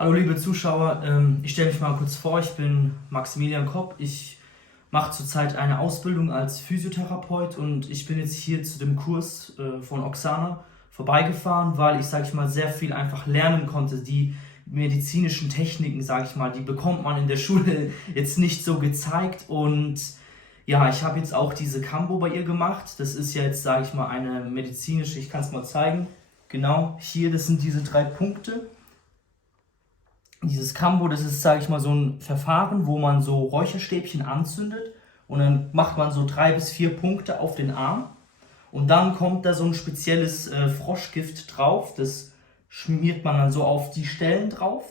Hallo liebe Zuschauer, ich stelle mich mal kurz vor, ich bin Maximilian Kopp, ich mache zurzeit eine Ausbildung als Physiotherapeut und ich bin jetzt hier zu dem Kurs von Oksana vorbeigefahren, weil ich, sage ich mal, sehr viel einfach lernen konnte. Die medizinischen Techniken, sage ich mal, die bekommt man in der Schule jetzt nicht so gezeigt und ja, ich habe jetzt auch diese Kambo bei ihr gemacht. Das ist ja jetzt, sage ich mal, eine medizinische, ich kann es mal zeigen, genau, hier, das sind diese 3 Punkte. Dieses Kambo, das ist, sage ich mal, so ein Verfahren, wo man so Räucherstäbchen anzündet und dann macht man so 3 bis 4 Punkte auf den Arm und dann kommt da so ein spezielles Froschgift drauf, das schmiert man dann so auf die Stellen drauf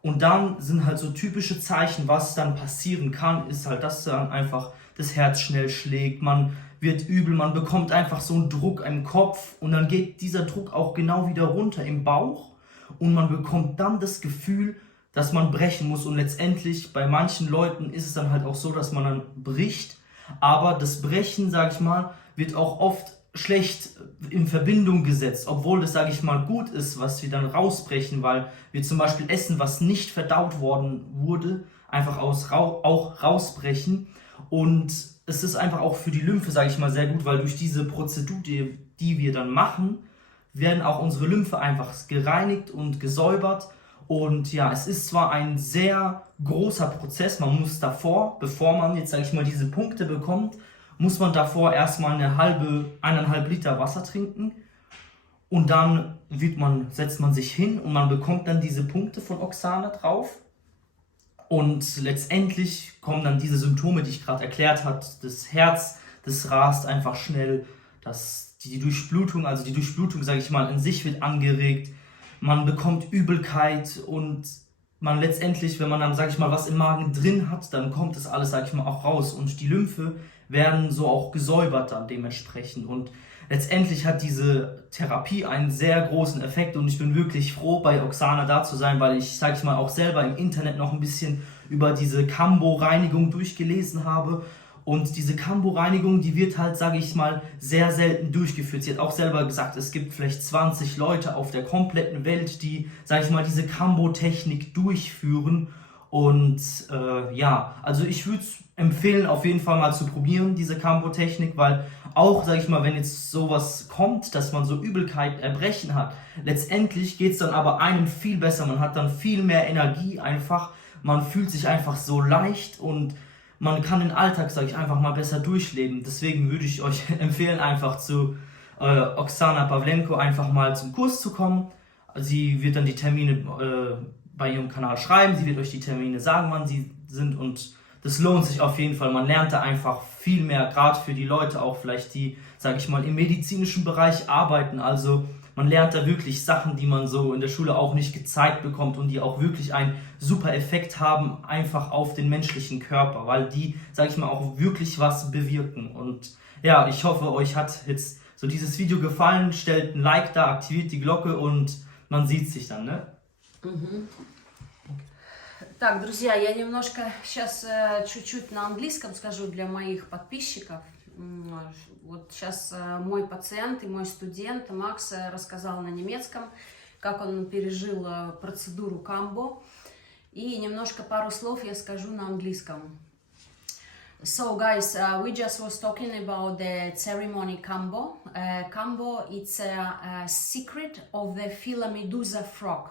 und dann sind halt so typische Zeichen, was dann passieren kann, ist halt, dass dann einfach das Herz schnell schlägt, man wird übel, man bekommt einfach so einen Druck im Kopf und dann geht dieser Druck auch genau wieder runter im Bauch und man bekommt dann das Gefühl, dass man brechen muss und letztendlich bei manchen Leuten ist es dann halt auch so, dass man dann bricht, aber das Brechen, sage ich mal, wird auch oft schlecht in Verbindung gesetzt, obwohl das, sage ich mal, gut ist, was wir dann rausbrechen, weil wir zum Beispiel essen, was nicht verdaut worden wurde, einfach auch rausbrechen und es ist einfach auch für die Lymphe, sage ich mal, sehr gut, weil durch diese Prozedur, die wir dann machen, werden auch unsere Lymphe einfach gereinigt und gesäubert. Und ja, es ist zwar ein sehr großer Prozess, man muss davor, bevor man jetzt, sage ich mal, diese Punkte bekommt, muss man davor erstmal 1,5 Liter Wasser trinken und dann setzt man sich hin und man bekommt dann diese Punkte von Oksana drauf. Und letztendlich kommen dann diese Symptome, die ich gerade erklärt habe, das Herz, das rast einfach schnell, die Durchblutung, sage ich mal, in sich wird angeregt, man bekommt Übelkeit und man letztendlich, wenn man dann, sage ich mal, was im Magen drin hat, dann kommt das alles, sage ich mal, auch raus und die Lymphe werden so auch gesäubert dann dementsprechend und letztendlich hat diese Therapie einen sehr großen Effekt und ich bin wirklich froh, bei Oksana da zu sein, weil ich, sage ich mal, auch selber im Internet noch ein bisschen über diese Kambo-Reinigung durchgelesen habe. Und diese Kambo-Reinigung, die wird halt, sage ich mal, sehr selten durchgeführt. Sie hat auch selber gesagt, es gibt vielleicht 20 Leute auf der kompletten Welt, die, sage ich mal, diese Kambo-Technik durchführen. Und ja, also ich würde es empfehlen, auf jeden Fall mal zu probieren, diese Kambo-Technik, weil auch, sage ich mal, wenn jetzt sowas kommt, dass man so Übelkeit, Erbrechen hat, letztendlich geht es dann aber einem viel besser. Man hat dann viel mehr Energie einfach, man fühlt sich einfach so leicht und man kann den Alltag, sage ich, einfach mal besser durchleben. Deswegen würde ich euch empfehlen, einfach zu Oksana Pawlenko einfach mal zum Kurs zu kommen. Sie wird dann die Termine bei ihrem Kanal schreiben, sie wird euch die Termine sagen, wann sie sind und das lohnt sich auf jeden Fall. Man lernt da einfach viel mehr, gerade für die Leute auch vielleicht, die, sage ich mal, im medizinischen Bereich arbeiten. Also man lernt da wirklich Sachen, die man so in der Schule auch nicht gezeigt bekommt und die auch wirklich einen super Effekt haben, einfach auf den menschlichen Körper, weil die, sage ich mal, auch wirklich was bewirken. Und ja, ich hoffe, euch hat jetzt so dieses Video gefallen. Stellt ein Like da, aktiviert die Glocke und man sieht sich dann, ne? Так, друзья, я немножко сейчас чуть-чуть на английском скажу для моих подписчиков. Вот сейчас мой пациент и мой студент Макс рассказал на немецком, как он пережил процедуру Камбо. И немножко пару слов я скажу на английском. So guys, we just was talking about the ceremony Kambo. Kambo, it's a secret of the Philomedusa frog.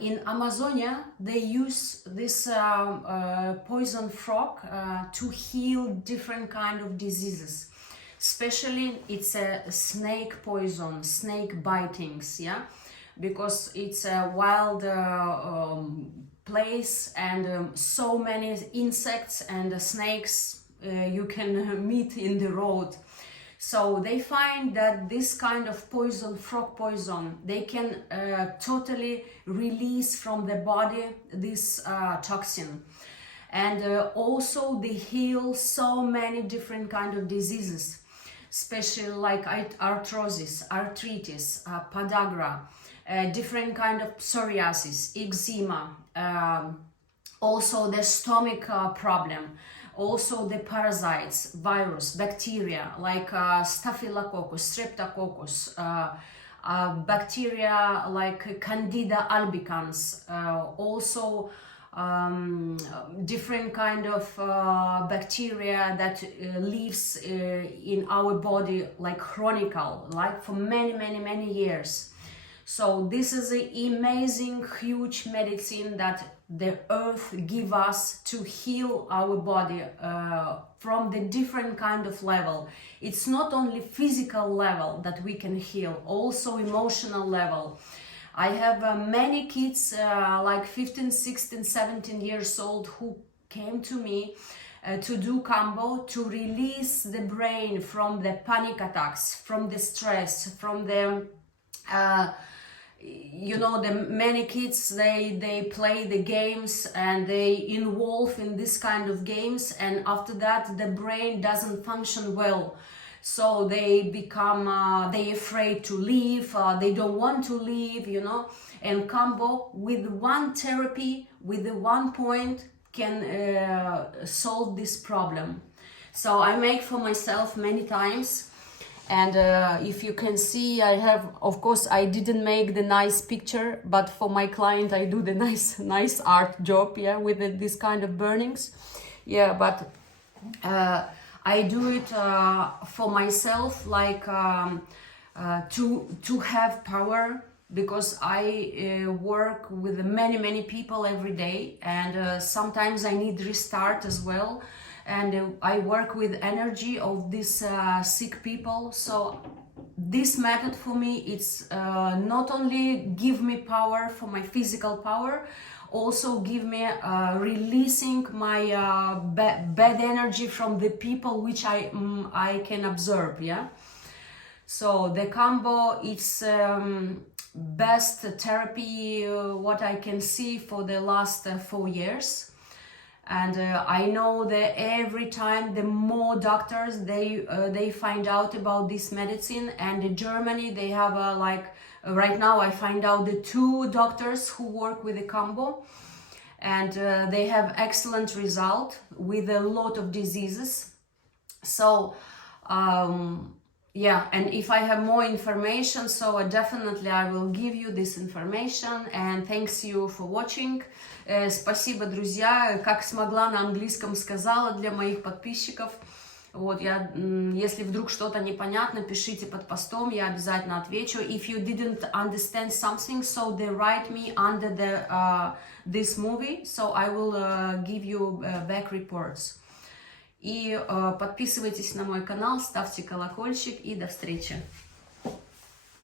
In Amazonia, they use this poison frog to heal different kind of diseases. Especially, it's a snake poison, snake bitings, yeah, because it's a wild place and so many insects and snakes you can meet in the road. So they find that this kind of poison, frog poison, they can totally release from the body this toxin. And also they heal so many different kind of diseases, especially like artrosis, artritis, podagra, different kind of psoriasis, eczema, also the stomach problem, also the parasites, virus, bacteria like Staphylococcus, Streptococcus, bacteria like Candida albicans, also different kind of bacteria that lives in our body like chronicle, like for many years. So this is an amazing, huge medicine that the earth give us to heal our body from the different kind of level. It's not only physical level that we can heal, also emotional level. I have many kids like 15, 16, 17 years old who came to me to do Kambo, to release the brain from the panic attacks, from the stress, from the you know, the many kids, they play the games and they involve in this kind of games, and after that the brain doesn't function well. So they become, they afraid to leave, they don't want to leave, you know. And Kambo, with one therapy, with the one point, can solve this problem. So I make for myself many times. And if you can see, I have, of course, I didn't make the nice picture, but for my client I do the nice art job, yeah, with this kind of burnings. Yeah, but I do it for myself, like to have power, because I work with many people every day, and sometimes I need restart as well. And I work with energy of these sick people. So this method for me, it's not only give me power for my physical power, also give me releasing my bad energy from the people which I can observe, yeah. So the Kambo, it's best therapy what I can see for the last 4 years. And I know that every time the more doctors they find out about this medicine. And in Germany they have like right now I find out the 2 doctors who work with the Kambo, and they have excellent result with a lot of diseases. So yeah, and if I have more information, so definitely I will give you this information. And thanks you for watching. Спасибо, друзья. Как смогла, на английском сказала для моих подписчиков. Вот, я, если вдруг что-то непонятно, пишите под постом, я обязательно отвечу. If you didn't understand something, so they write me under the this movie, so I will give you back reports. И подписывайтесь на мой канал, ставьте колокольчик, и до встречи.